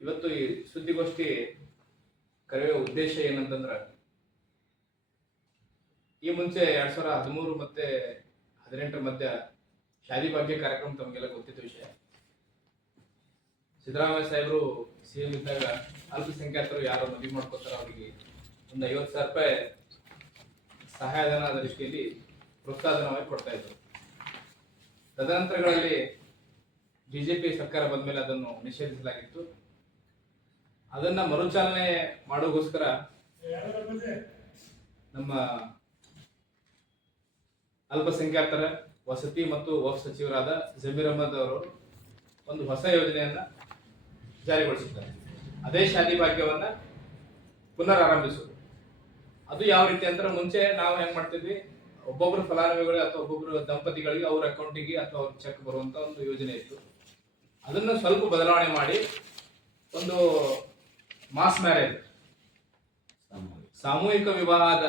ಇವತ್ತು ಈ ಸುದ್ದಿಗೋಷ್ಠಿ ಕರೆಯುವ ಉದ್ದೇಶ ಏನಂತಂದ್ರ, ಈ ಮುಂಚೆ ಎರಡ್ ಸಾವಿರದ ಹದಿಮೂರು ಮತ್ತೆ ಹದಿನೆಂಟರ ಮಧ್ಯ ಶಾದಿ ಭಾಗ್ಯ ಕಾರ್ಯಕ್ರಮ ತಮಗೆಲ್ಲ ಗೊತ್ತಿದ್ದ ವಿಷಯ. ಸಿದ್ದರಾಮಯ್ಯ ಸಾಹೇಬರು ಸಿಎಂ ಇದ್ದಾಗ ಅಲ್ಪಸಂಖ್ಯಾತರು ಯಾರು ಮದುವೆ ಮಾಡ್ಕೋತಾರ ಅವರಿಗೆ ಒಂದು ಐವತ್ತು ಸಾವಿರ ರೂಪಾಯಿ ಸಹಾಯಧನದ ದೃಷ್ಟಿಯಲ್ಲಿ ಪ್ರೋತ್ಸಾಹಧನವಾಗಿ ಕೊಡ್ತಾ ಇದ್ರು. ತದನಂತರಗಳಲ್ಲಿ ಬಿಜೆಪಿ ಸರ್ಕಾರ ಬಂದ ಮೇಲೆ ಅದನ್ನು ನಿಷೇಧಿಸಲಾಗಿತ್ತು. ಅದನ್ನ ಮರುಚಾಲನೆ ಮಾಡೋಗೋಸ್ಕರ ನಮ್ಮ ಅಲ್ಪಸಂಖ್ಯಾತರ ವಸತಿ ಮತ್ತು ವಫ್ ಸಚಿವರಾದ ಜಮೀರ್ ಅಹಮದ್ ಅವರು ಒಂದು ಹೊಸ ಯೋಜನೆಯನ್ನ ಜಾರಿಗೊಳಿಸುತ್ತಾರೆ ಅದೇ ಶಾದಿ ಭಾಗ್ಯವನ್ನ ಪುನರ್ ಆರಂಭಿಸುವುದು ಅದು ಯಾವ ರೀತಿ ಅಂದ್ರೆ ಮುಂಚೆ ನಾವು ಹೆಂಗ್ ಮಾಡ್ತಿದ್ವಿ? ಒಬ್ಬೊಬ್ರು ಫಲಾನುಭವಿಗಳಿಗೆ ಅಥವಾ ಒಬ್ಬೊಬ್ರು ದಂಪತಿಗಳಿಗೆ ಅವ್ರ ಅಕೌಂಟಿಗೆ ಅಥವಾ ಅವ್ರ ಚೆಕ್ ಬರುವಂತ ಒಂದು ಯೋಜನೆ ಇತ್ತು. ಅದನ್ನ ಸ್ವಲ್ಪ ಬದಲಾವಣೆ ಮಾಡಿ ಒಂದು ಮಾಸ್ ಮ್ಯಾರೇಜ್ ಸಾಮೂಹಿಕ ವಿವಾಹದ,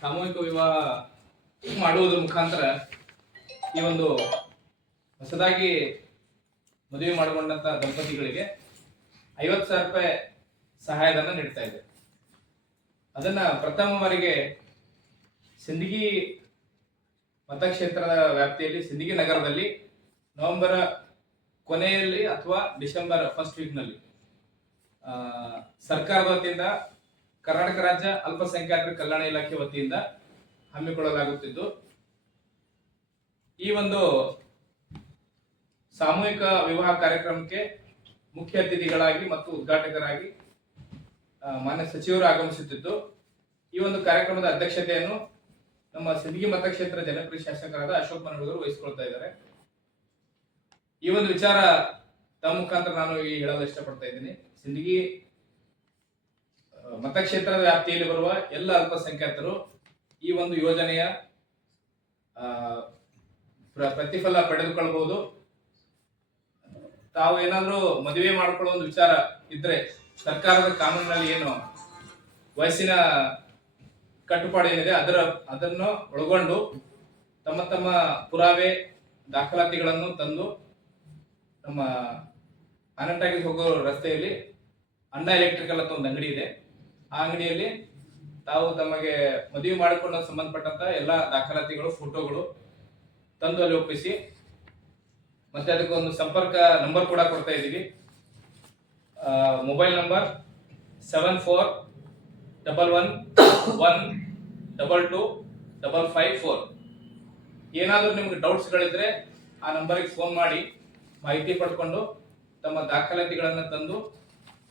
ಸಾಮೂಹಿಕ ವಿವಾಹ ಮಾಡುವುದರ ಮುಖಾಂತರ ಈ ಒಂದು ಹೊಸದಾಗಿ ಮದುವೆ ಮಾಡಿಕೊಂಡಂತ ದಂಪತಿಗಳಿಗೆ ಐವತ್ತು ಸಾವಿರ ರೂಪಾಯಿ ಸಹಾಯಧನ ನೀಡ್ತಾ ಇದೆ. ಅದನ್ನ ಪ್ರಥಮ ಬಾರಿಗೆ ಸಿಂದಗಿ ಮತಕ್ಷೇತ್ರದ ವ್ಯಾಪ್ತಿಯಲ್ಲಿ, ಸಿಂದಗಿ ನಗರದಲ್ಲಿ ನವೆಂಬರ್ ಕೊನೆಯಲ್ಲಿ ಅಥವಾ ಡಿಸೆಂಬರ್ ಫಸ್ಟ್ ವೀಕ್ನಲ್ಲಿ ಸರ್ಕಾರದ ವತಿಯಿಂದ, ಕರ್ನಾಟಕ ರಾಜ್ಯ ಅಲ್ಪಸಂಖ್ಯಾತರ ಕಲ್ಯಾಣ ಇಲಾಖೆ ವತಿಯಿಂದ ಹಮ್ಮಿಕೊಳ್ಳಲಾಗುತ್ತಿದ್ದು, ಈ ಒಂದು ಸಾಮೂಹಿಕ ವಿವಾಹ ಕಾರ್ಯಕ್ರಮಕ್ಕೆ ಮುಖ್ಯ ಅತಿಥಿಗಳಾಗಿ ಮತ್ತು ಉದ್ಘಾಟಕರಾಗಿ ಮಾನ್ಯ ಸಚಿವರು ಆಗಮಿಸುತ್ತಿದ್ದು, ಈ ಒಂದು ಕಾರ್ಯಕ್ರಮದ ಅಧ್ಯಕ್ಷತೆಯನ್ನು ನಮ್ಮ ಸಿಂದಗಿ ಮತಕ್ಷೇತ್ರ ಜನಪ್ರಿಯ ಶಾಸಕರಾದ ಅಶೋಕ್ ಮನೋಹರ್ ವಹಿಸಿಕೊಳ್ತಾ ಇದ್ದಾರೆ. ಈ ಒಂದು ವಿಚಾರ ತಮ್ಮ ಮುಖಾಂತರ ನಾನು ಈ ಹೇಳಲು ಇಷ್ಟಪಡ್ತಾ ಇದ್ದೀನಿ. ಸಿಂದಗಿ ಮತಕ್ಷೇತ್ರ ವ್ಯಾಪ್ತಿಯಲ್ಲಿ ಬರುವ ಎಲ್ಲ ಅಲ್ಪಸಂಖ್ಯಾತರು ಈ ಒಂದು ಯೋಜನೆಯ ಪ್ರತಿಫಲ ಪಡೆದುಕೊಳ್ಳಬಹುದು ತಾವು ಏನಾದರೂ ಮದುವೆ ಮಾಡ್ಕೊಳ್ಳೋ ಒಂದು ವಿಚಾರ ಇದ್ರೆ ಸರ್ಕಾರದ ಕಾನೂನಿನಲ್ಲಿ ಏನು ವಯಸ್ಸಿನ ಕಟ್ಟುಪಾಡು ಏನಿದೆ, ಅದರ, ಅದನ್ನು ಒಳಗೊಂಡು ತಮ್ಮ ತಮ್ಮ ಪುರಾವೆ, ದಾಖಲಾತಿಗಳನ್ನು ತಂದು ನಮ್ಮ ಆನಂಟಾಗಿ ಹೋಗೋ ರಸ್ತೆಯಲ್ಲಿ ಅಣ್ಣ ಎಲೆಕ್ಟ್ರಿಕಲ್ ಅಂತ ಒಂದು ಅಂಗಡಿ ಇದೆ. ಆ ಅಂಗಡಿಯಲ್ಲಿ ತಾವು ತಮಗೆ ಮದುವೆ ಮಾಡಿಕೊಂಡು ಸಂಬಂಧಪಟ್ಟಂತ ಎಲ್ಲ ದಾಖಲಾತಿಗಳು ಫೋಟೋಗಳು ತಂದು ಅಲ್ಲಿ ಒಪ್ಪಿಸಿ, ಮತ್ತೆ ಅದಕ್ಕೆ ಒಂದು ಸಂಪರ್ಕ ನಂಬರ್ ಕೂಡ ಕೊಡ್ತಾ ಇದ್ದೀವಿ. Mobile number seven four double one one double two double five four ಏನಾದರೂ ನಿಮ್ಗೆ ಡೌಟ್ಸ್ಗಳಿದ್ರೆ ಆ ನಂಬರಿಗೆ ಫೋನ್ ಮಾಡಿ ಮಾಹಿತಿ ಪಡ್ಕೊಂಡು ತಮ್ಮ ದಾಖಲಾತಿಗಳನ್ನು ತಂದು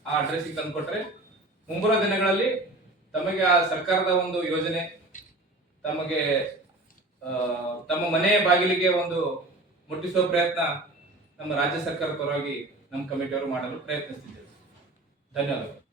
ಆ ಅಡ್ರೆಸ್ಸಿಗೆ ತಂದು ಕೊಟ್ರೆ ಮುಂಬರುವ ದಿನಗಳಲ್ಲಿ ತಮಗೆ ಆ ಸರ್ಕಾರದ ಒಂದು ಯೋಜನೆ, ತಮಗೆ ತಮ್ಮ ಮನೆಯ ಬಾಗಿಲಿಗೆ ಒಂದು ಮುಟ್ಟಿಸುವ ಪ್ರಯತ್ನ ನಮ್ಮ ರಾಜ್ಯ ಸರ್ಕಾರದ ಪರವಾಗಿ ನಮ್ಮ ಕಮಿಟಿಯವರು ಮಾಡಲು ಪ್ರಯತ್ನಿಸ್ತಿದ್ದೇವೆ. ಧನ್ಯವಾದಗಳು.